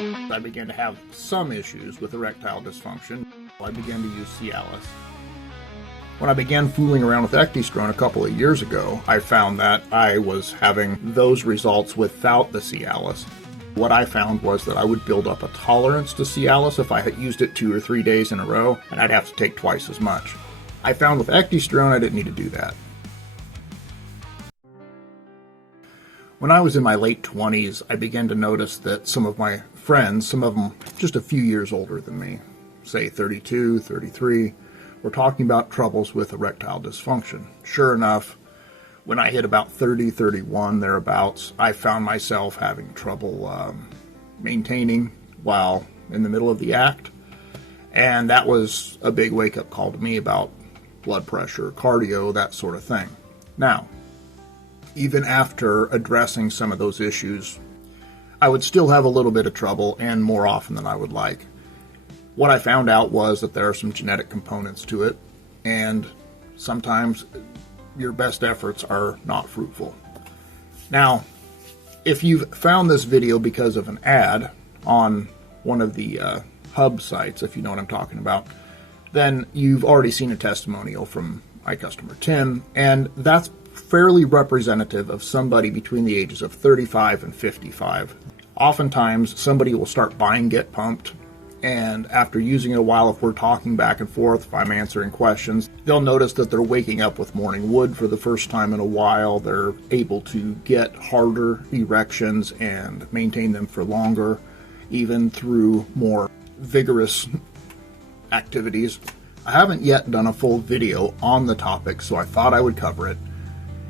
I began to have some issues with erectile dysfunction. I began to use Cialis. When I began fooling around with Ecdystrone a couple of years ago, I found that I was having those results without the Cialis. What I found was that I would build up a tolerance to Cialis if I had used it 2 or 3 days in a row, and I'd have to take twice as much. I found with Ecdystrone I didn't need to do that. When I was in my late 20s, I began to notice that some of my friends, some of them just a few years older than me, say 32, 33, were talking about troubles with erectile dysfunction. Sure enough, when I hit about 30, 31, thereabouts, I found myself having trouble maintaining while in the middle of the act. And that was a big wake-up call to me about blood pressure, cardio, that sort of thing. Now, even after addressing some of those issues, I would still have a little bit of trouble, and more often than I would like. What I found out was that there are some genetic components to it, and sometimes your best efforts are not fruitful. Now, if you've found this video because of an ad on one of the hub sites, if you know what I'm talking about, then you've already seen a testimonial from my customer Tim, and that's fairly representative of somebody between the ages of 35 and 55. Oftentimes, somebody will start buying Get Pumped, and after using it a while, if we're talking back and forth, if I'm answering questions, they'll notice that they're waking up with morning wood for the first time in a while. They're able to get harder erections and maintain them for longer, even through more vigorous activities. I haven't yet done a full video on the topic, so I thought I would cover it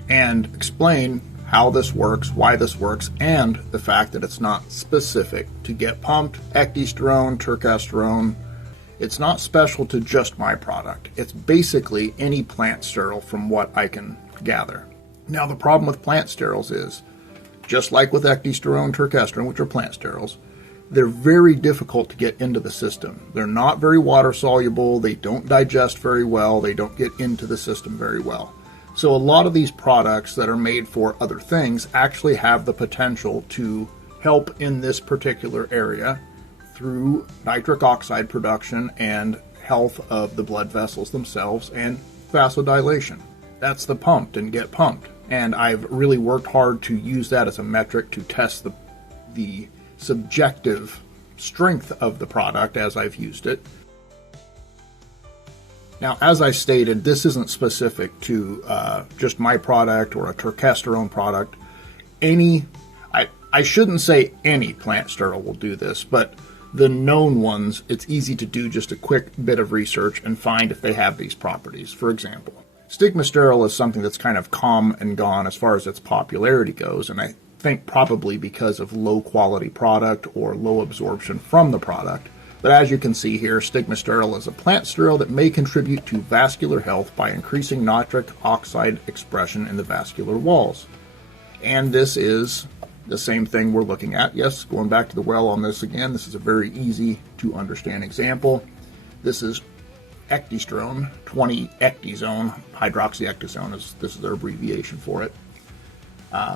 and explain how this works, why this works, and the fact that it's not specific to Get Pumped, Ecdystrone, Turkesterone. It's not special to just my product. It's basically any plant steril from what I can gather. Now, the problem with plant sterils is, just like with Ecdystrone, Turkesterone, which are plant sterils, they're very difficult to get into the system. They're not very water soluble, they don't digest very well, they don't get into the system very well. So a lot of these products that are made for other things actually have the potential to help in this particular area through nitric oxide production and health of the blood vessels themselves and vasodilation. That's the pumped and Get Pumped. And I've really worked hard to use that as a metric to test the subjective strength of the product as I've used it. Now, as I stated, this isn't specific to just my product or a Turkesterone product. I shouldn't say any plant steril will do this, but the known ones, it's easy to do just a quick bit of research and find if they have these properties. For example, Stigmasterol is something that's kind of come and gone as far as its popularity goes, and I think probably because of low quality product or low absorption from the product. But as you can see here, Stigmasterol is a plant steril that may contribute to vascular health by increasing nitric oxide expression in the vascular walls. And this is the same thing we're looking at. Yes, going back to the well on this again, this is a very easy to understand example. This is Ecdystrone, 20 Ecdizone, hydroxyecdizone, this is their abbreviation for it.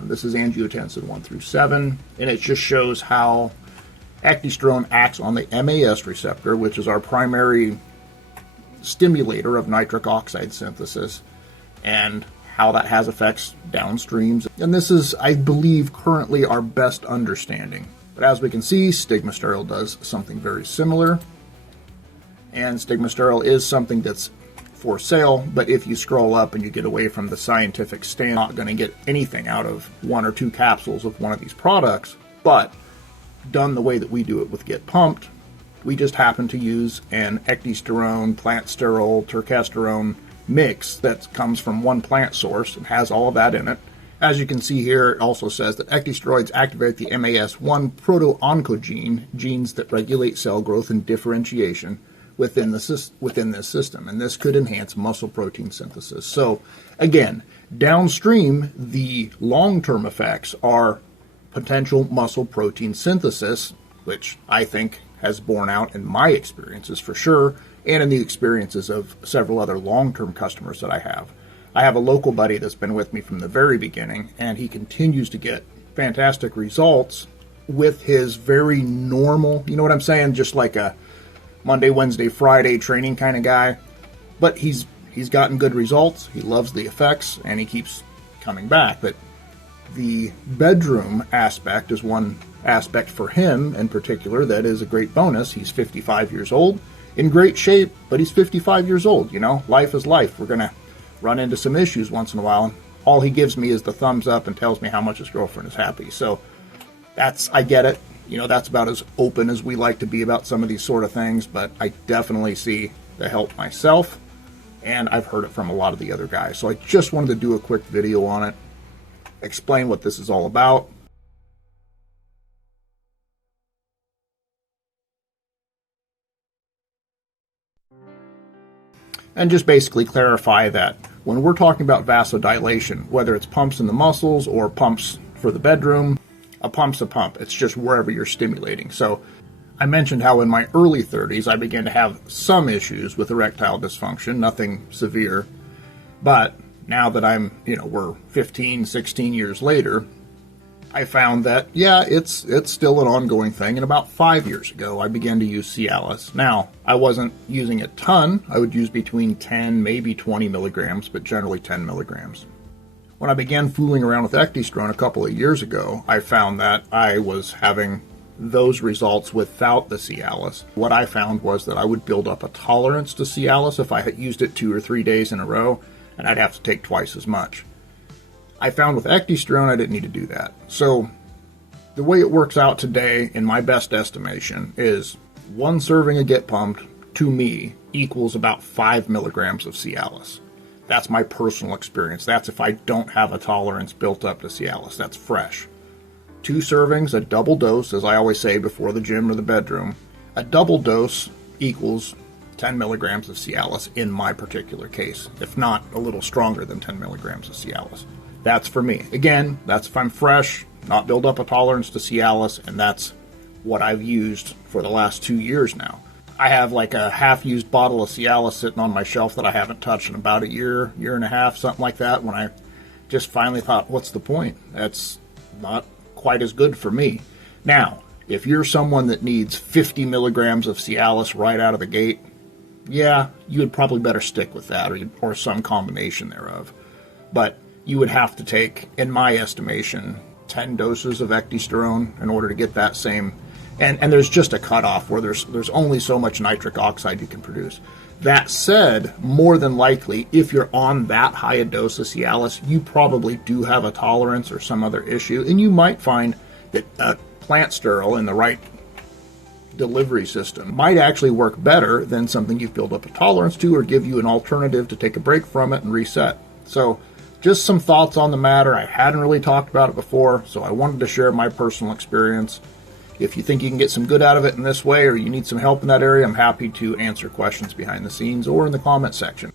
This is angiotensin 1 through 7, and it just shows how Ecdystrone acts on the MAS receptor, which is our primary stimulator of nitric oxide synthesis, and how that has effects downstreams. And this is, I believe, currently our best understanding. But as we can see, Stigmasterol does something very similar. And Stigmasterol is something that's for sale, but if you scroll up and you get away from the scientific stand, you're not going to get anything out of 1 or 2 capsules of one of these products. But done the way that we do it with Get Pumped, we just happen to use an Ecdystrone, plant steril, Turkesterone mix that comes from one plant source and has all of that in it. As you can see here, it also says that ecdysteroids activate the MAS1 proto-oncogene, genes that regulate cell growth and differentiation within this system, and this could enhance muscle protein synthesis. So again, downstream, the long-term effects are potential muscle protein synthesis, which I think has borne out in my experiences for sure, and in the experiences of several other long-term customers that I have. I have a local buddy that's been with me from the very beginning, and he continues to get fantastic results with his very normal, you know what I'm saying, just like a Monday, Wednesday, Friday training kind of guy. But he's gotten good results. He loves the effects, and he keeps coming back. But the bedroom aspect is one aspect for him in particular that is a great bonus. He's 55 years old, in great shape, but he's 55 years old. You know, life is life. We're going to run into some issues once in a while. All he gives me is the thumbs up and tells me how much his girlfriend is happy. So I get it. You know, that's about as open as we like to be about some of these sort of things, but I definitely see the help myself, and I've heard it from a lot of the other guys. So I just wanted to do a quick video on it, explain what this is all about. And just basically clarify that when we're talking about vasodilation, whether it's pumps in the muscles or pumps for the bedroom, a pump's a pump. It's just wherever you're stimulating. So I mentioned how in my early 30s I began to have some issues with erectile dysfunction, nothing severe. But now that we're 15, 16 years later, I found that, yeah, it's still an ongoing thing. And about 5 years ago, I began to use Cialis. Now, I wasn't using a ton. I would use between 10, maybe 20 milligrams, but generally 10 milligrams. When I began fooling around with Ecdystrone a couple of years ago, I found that I was having those results without the Cialis. What I found was that I would build up a tolerance to Cialis if I had used it 2 or 3 days in a row, and I'd have to take twice as much. I found with Ecdystrone I didn't need to do that. So the way it works out today, in my best estimation, is 1 serving of Get Pumped, to me, equals about 5 milligrams of Cialis. That's my personal experience. That's if I don't have a tolerance built up to Cialis. That's fresh. 2 servings, a double dose, as I always say before the gym or the bedroom. A double dose equals 10 milligrams of Cialis in my particular case, if not a little stronger than 10 milligrams of Cialis. That's for me. Again, that's if I'm fresh, not build up a tolerance to Cialis, and that's what I've used for the last 2 years now. I have like a half-used bottle of Cialis sitting on my shelf that I haven't touched in about a year, year and a half, something like that, when I just finally thought, what's the point? That's not quite as good for me. Now, if you're someone that needs 50 milligrams of Cialis right out of the gate, yeah, you would probably better stick with that or some combination thereof. But you would have to take, in my estimation, 10 doses of Ecdystrone in order to get that same. And there's just a cutoff where there's only so much nitric oxide you can produce. That said, more than likely, if you're on that high a dose of Cialis, you probably do have a tolerance or some other issue, and you might find that a plant steril in the right delivery system might actually work better than something you've built up a tolerance to, or give you an alternative to take a break from it and reset. So just some thoughts on the matter. I hadn't really talked about it before, so I wanted to share my personal experience. If you think you can get some good out of it in this way, or you need some help in that area, I'm happy to answer questions behind the scenes or in the comment section.